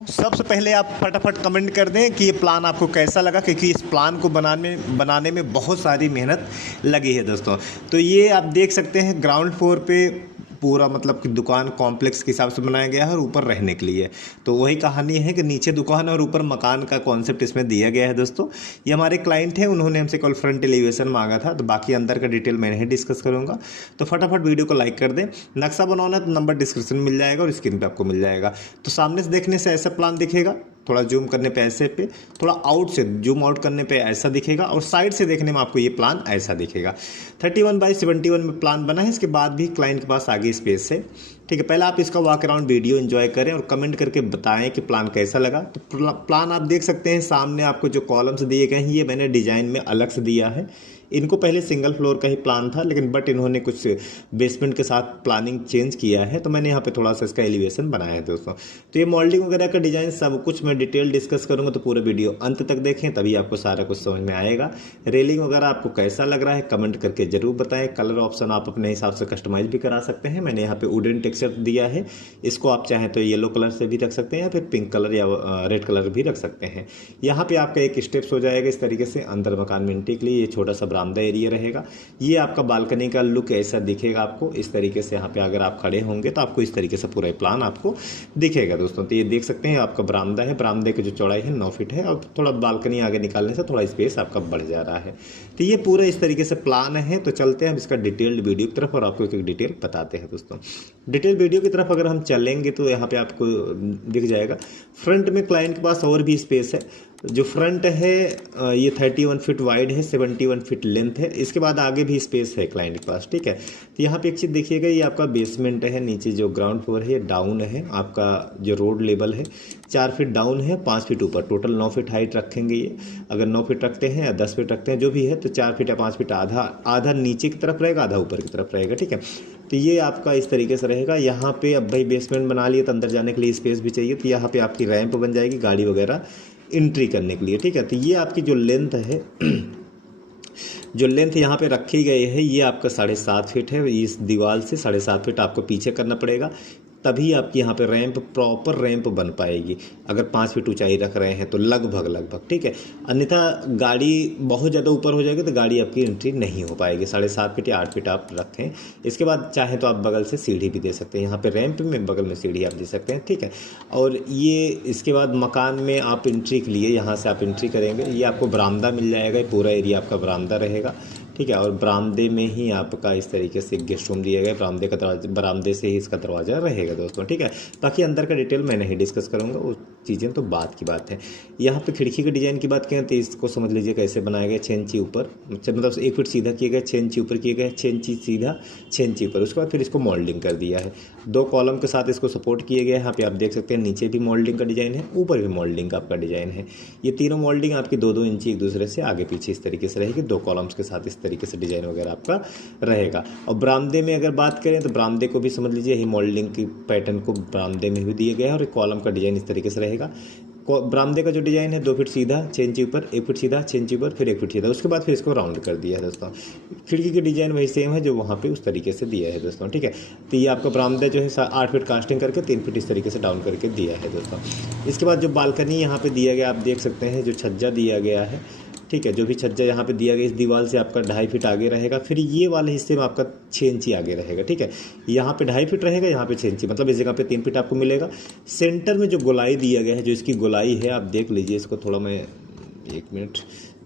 सबसे पहले आप फटाफट कमेंट कर दें कि ये प्लान आपको कैसा लगा, क्योंकि इस प्लान को बनाने में बहुत सारी मेहनत लगी है दोस्तों। तो ये आप देख सकते हैं ग्राउंड फ्लोर पे पूरा मतलब कि दुकान कॉम्प्लेक्स के हिसाब से बनाया गया है और ऊपर रहने के लिए। तो वही कहानी है कि नीचे दुकान और ऊपर मकान का कॉन्सेप्ट इसमें दिया गया है दोस्तों। ये हमारे क्लाइंट हैं, उन्होंने हमसे कल फ्रंट एलिवेशन मांगा था, तो बाकी अंदर का डिटेल मैं नहीं डिस्कस करूँगा। तो फटाफट वीडियो को लाइक कर दें। नक्शा बनाना तो नंबर डिस्क्रिप्शन में मिल जाएगा और स्क्रीन पर आपको मिल जाएगा। तो सामने से देखने से ऐसा प्लान दिखेगा, थोड़ा जूम करने पे ऐसे पे, थोड़ा आउट से जूम आउट करने पे ऐसा दिखेगा और साइड से देखने में आपको ये प्लान ऐसा दिखेगा। 31/71 में प्लान बना है। इसके बाद भी क्लाइंट के पास आगे स्पेस है। ठीक है, पहले आप इसका वॉक अराउंड वीडियो एंजॉय करें और कमेंट करके बताएं कि प्लान कैसा लगा। तो प्लान आप देख सकते हैं सामने आपको जो कॉलम्स दिए गए हैं ये मैंने डिजाइन में अलग से दिया है। इनको पहले सिंगल फ्लोर का ही प्लान था, लेकिन बट इन्होंने कुछ बेसमेंट के साथ प्लानिंग चेंज किया है, तो मैंने यहाँ पे थोड़ा सा इसका एलिवेशन बनाया है दोस्तों। तो ये मॉडलिंग वगैरह का डिजाइन सब कुछ मैं डिटेल डिस्कस करूँगा, तो पूरे वीडियो अंत तक देखें तभी आपको सारा कुछ समझ में आएगा। रेलिंग वगैरह आपको कैसा लग रहा है कमेंट करके जरूर बताएं। कलर ऑप्शन आप अपने हिसाब से कस्टमाइज भी करा सकते हैं। मैंने यहाँ पे वुडन टेक्सचर दिया है, इसको आप चाहें तो येलो कलर से भी रख सकते हैं या फिर पिंक कलर या रेड कलर भी रख सकते हैं। यहाँ पे आपका एक स्टेप्स हो जाएगा इस तरीके से अंदर मकान में एंट्री के लिए। ये छोटा सा बरामदा एरिया रहेगा। ये आपका बालकनी का लुक ऐसा दिखेगा आपको इस तरीके से। यहाँ पे अगर आप खड़े होंगे तो आपको इस तरीके से पूरा प्लान आपको दिखेगा दोस्तों। तो ये देख सकते हैं आपका बरामदा है, बरामदे की जो चौड़ाई है 9 फीट है और थोड़ा बालकनी आगे निकालने से थोड़ा स्पेस आपका बढ़ जा रहा है। तो ये पूरा इस तरीके से प्लान है। तो चलते हैं हम इसका डिटेल्ड वीडियो की तरफ और आपको एक डिटेल बताते हैं दोस्तों। डिटेल वीडियो की तरफ अगर हम चलेंगे तो यहाँ पे आपको दिख जाएगा फ्रंट में क्लाइंट के पास और भी स्पेस है। जो फ्रंट है ये 31 फीट वाइड है, 71 फीट लेंथ है। इसके बाद आगे भी स्पेस है क्लाइंट के पास। ठीक है, तो यहाँ पे एक चीज़ देखिएगा, ये आपका बेसमेंट है, नीचे जो ग्राउंड फ्लोर है ये डाउन है। आपका जो रोड लेवल है 4 फीट डाउन है, 5 फीट ऊपर, टोटल 9 फीट हाइट रखेंगे। ये अगर 9 फीट रखते हैं या 10 फीट रखते हैं जो भी है, तो 4 फीट या 5 फीट आधा आधा नीचे की तरफ रहेगा, आधा ऊपर की तरफ रहेगा। ठीक है, तो ये आपका इस तरीके से रहेगा। यहाँ पे अब भाई बेसमेंट बना लिए तो अंदर जाने के लिए स्पेस भी चाहिए, तो यहाँ पे आपकी रैंप बन जाएगी गाड़ी वगैरह एंट्री करने के लिए। ठीक है, तो ये आपकी जो लेंथ है जो लेंथ यहाँ पे रखी गई है ये आपका 7.5 फीट है। इस दीवार से 7.5 फीट आपको पीछे करना पड़ेगा, तभी आपकी यहाँ पे रैंप प्रॉपर रैंप बन पाएगी। अगर 5 फीट ऊंचाई रख रहे हैं तो लगभग ठीक है, अन्यथा गाड़ी बहुत ज़्यादा ऊपर हो जाएगी तो गाड़ी आपकी एंट्री नहीं हो पाएगी। 7.5 फीट या 8 फीट आप रखें। इसके बाद चाहे तो आप बगल से सीढ़ी भी दे सकते हैं, यहाँ पे रैंप में बगल में सीढ़ी आप दे सकते हैं। ठीक है, और ये इसके बाद मकान में आप एंट्री के लिए यहाँ से आप एंट्री करेंगे, ये आपको बरामदा मिल जाएगा, पूरा एरिया आपका बरामदा रहेगा। ठीक है, और बरामदे में ही आपका इस तरीके से गेस्ट रूम दिया गया, बरामदे का दरवाजा, बरामदे से ही इसका दरवाज़ा रहेगा दोस्तों। ठीक है, बाकी अंदर का डिटेल मैं नहीं डिस्कस करूंगा, वो चीज़ें तो बात की बात है। यहाँ पे खिड़की के डिज़ाइन की बात करें तो इसको समझ लीजिए कैसे बनाया गया। 6 इंची ऊपर, मतलब 1 फीट सीधा किया गया, 6 इंची ऊपर किया गया, 6 इंची सीधा, 6 इंची ऊपर। उसके बाद फिर इसको मोल्डिंग कर दिया है, 2 कॉलम के साथ इसको सपोर्ट किया गया है। यहाँ पे आप देख सकते हैं नीचे भी मोल्डिंग का डिज़ाइन है, ऊपर भी मोल्डिंग का आपका डिज़ाइन है। ये तीनों मोल्डिंग आपकी 2-2 इंची एक दूसरे से आगे पीछे इस तरीके से रहेगी, 2 कॉलम्स के साथ इस तरीके से डिज़ाइन वगैरह आपका रहेगा। और बरामदे में अगर बात करें तो बरामदे को भी समझ लीजिए यही मोल्डिंग की पैटर्न को बरामदे में भी दिया गया है और एक कॉलम का डिज़ाइन इस तरीके से रहेगा। बरामदे का जो डिज़ाइन है 2 फीट सीधा, 6 इंची ऊपर, 1 फीट सीधा, 6 इंची ऊपर, फिर 1 फीट सीधा, उसके बाद फिर इसको राउंड कर दिया है दोस्तों। खिड़की की डिज़ाइन वही सेम है जो वहाँ पे उस तरीके से दिया है दोस्तों। ठीक है, तो ये आपका बरामदा जो है 8 फीट कास्टिंग करके 3 फीट इस तरीके से डाउन करके दिया है दोस्तों। इसके बाद जो बालकनी यहाँ पे दिया गया आप देख सकते हैं, जो छज्जा दिया गया है। ठीक है, जो भी छज्जा यहाँ पे दिया गया इस दीवार से आपका 2.5 फीट आगे रहेगा, फिर ये वाले हिस्से में आपका 6 इंची आगे रहेगा। ठीक है, यहाँ पे 2.5 फीट रहेगा, यहाँ पे 6 इंची, मतलब इस जगह पे 3 फीट आपको मिलेगा। सेंटर में जो गोलाई दिया गया है, जो इसकी गोलाई है आप देख लीजिए इसको, थोड़ा मैं 1 मिनट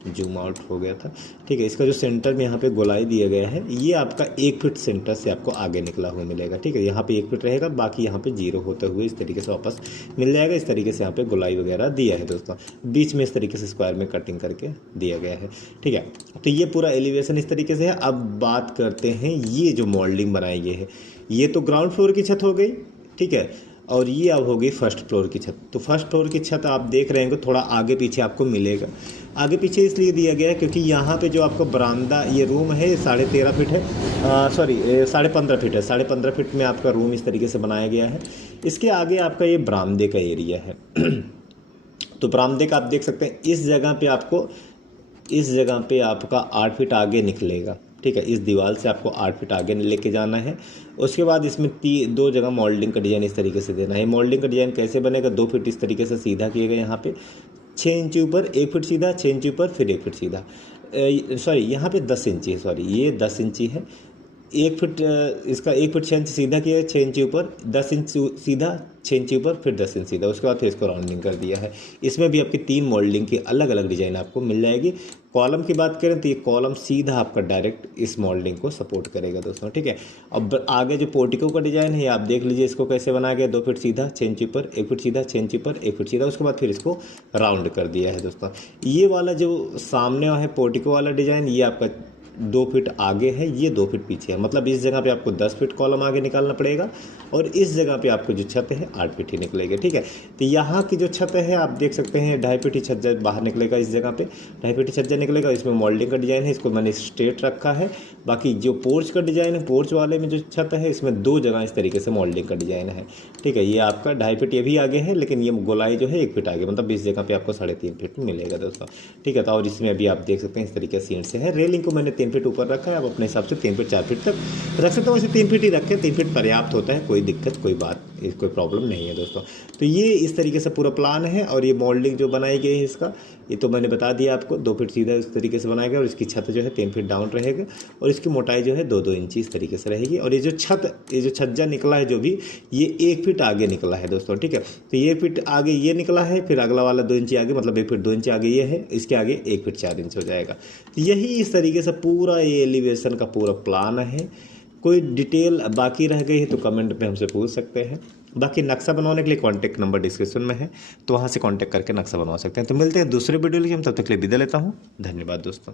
जूम आउट हो गया था। ठीक है, इसका जो सेंटर में यहाँ पे गोलाई दिया गया है ये आपका 1 फीट सेंटर से आपको आगे निकला हुआ मिलेगा। ठीक है, यहाँ पे 1 फीट रहेगा, बाकी यहाँ पे 0 होते हुए इस तरीके से वापस मिल जाएगा। इस तरीके से यहाँ पे गोलाई वगैरह दिया है दोस्तों, बीच में इस तरीके से स्क्वायर में कटिंग करके दिया गया है। ठीक है, तो ये पूरा एलिवेशन इस तरीके से है। अब बात करते हैं ये जो मॉडलिंग बनाई गई है, ये तो ग्राउंड फ्लोर की छत हो गई। ठीक है, और ये अब हो गई फर्स्ट फ्लोर की छत। तो फर्स्ट फ्लोर की छत आप देख रहे हैं थोड़ा आगे पीछे आपको मिलेगा। आगे पीछे इसलिए दिया गया है क्योंकि यहाँ पे जो आपका बरामदा ये रूम है 13.5 फीट है, 15.5 फीट है। 15.5 फीट में आपका रूम इस तरीके से बनाया गया है। इसके आगे आपका ये बरामदे का एरिया है। तो बरामदे का आप देख सकते हैं इस जगह पे आपका 8 फीट आगे निकलेगा। ठीक है। इस दीवार से आपको 8 फीट आगे लेके जाना है। उसके बाद इसमें 2 जगह मोल्डिंग का डिज़ाइन इस तरीके से देना है। मोल्डिंग का डिज़ाइन कैसे बनेगा, 2 फीट इस तरीके से सीधा किएगा यहाँ पे, 6 इंच ऊपर 1 फीट सीधा, 6 इंच ऊपर फिर 1 फीट सीधा, सॉरी यहाँ पे 10 इंची है, सॉरी ये 10 इंची है। 1 फीट इसका 1 फीट 6 इंच सीधा किया है, 6 इंच ऊपर 10 इंच सीधा, 6 इंच ऊपर फिर 10 इंच सीधा, उसके बाद फिर इसको राउंडिंग कर दिया है। इसमें भी आपकी 3 मोल्डिंग की अलग अलग डिज़ाइन आपको मिल जाएगी। कॉलम की बात करें तो ये कॉलम सीधा आपका डायरेक्ट इस मोल्डिंग को सपोर्ट करेगा दोस्तों, ठीक है। अब आगे जो पोर्टिको का डिज़ाइन है आप देख लीजिए, इसको कैसे बनाया गया, 2 फीट सीधा, 6 इंच ऊपर 1 फीट सीधा, 6 इंच ऊपर 1 फीट सीधा, उसके बाद फिर इसको राउंड कर दिया है दोस्तों। ये वाला जो सामने है पोर्टिको वाला डिज़ाइन, ये आपका 2 फीट आगे है, ये 2 फीट पीछे है, मतलब इस जगह पे आपको 10 फीट कॉलम आगे निकालना पड़ेगा और इस जगह पे आपको जो छत है 8 फीट ही निकलेगी, ठीक है। तो यहाँ की जो छत है आप देख सकते हैं 2.5 फीट ही छज्जा बाहर निकलेगा, इस जगह पे 2.5 फीट छज्जा निकलेगा। इसमें मोल्डिंग का डिज़ाइन है, इसको मैंने स्ट्रेट रखा है। बाकी जो पोर्च का डिज़ाइन है, पोर्च वाले में जो छत है इसमें 2 जगह इस तरीके से मोल्डिंग का डिज़ाइन है, ठीक है। ये आपका 2.5 फीट ये भी आगे है, लेकिन ये गोलाई जो है 1 फीट आगे, मतलब इस जगह पे आपको 3.5 फीट मिलेगा दोस्तों, ठीक है। तो और इसमें अभी आप देख सकते हैं इस तरीके से ईंट से है। रेलिंग को मैंने 3 फीट ऊपर रखा है, आप अपने हिसाब से 3 फीट 4 फीट तक रख सकते हो, वैसे 3 फीट ही रखें, 3 फीट पर्याप्त होता है, कोई दिक्कत कोई बात कोई प्रॉब्लम नहीं है दोस्तों। तो ये इस तरीके से पूरा प्लान है। और ये मोल्डिंग जो बनाई गई है इसका, ये तो मैंने बता दिया आपको, 2 फीट सीधा इस तरीके से बनाया गया और इसकी छत जो है 3 फीट डाउन रहेगा और इसकी मोटाई जो है 2-2 इंची इस तरीके से रहेगी। और ये जो छज्जा निकला है जो भी, ये 1 फीट आगे निकला है दोस्तों, ठीक है। तो ये 1 फीट आगे ये निकला है, फिर अगला वाला 2 इंची आगे, मतलब 1 फीट 2 इंची आगे ये है, इसके आगे 1 फीट 4 इंच हो जाएगा। तो यही इस तरीके से पूरा ये एलिवेशन का पूरा प्लान है। कोई डिटेल बाकी रह गई है तो कमेंट पे हमसे पूछ सकते हैं। बाकी नक्शा बनवाने के लिए कॉन्टैक्ट नंबर डिस्क्रिप्शन में है, तो वहाँ से कॉन्टैक्ट करके नक्शा बनवा सकते हैं। तो मिलते हैं दूसरे वीडियो लिए, हम तब तक के लिए विदा लेता हूँ। धन्यवाद दोस्तों।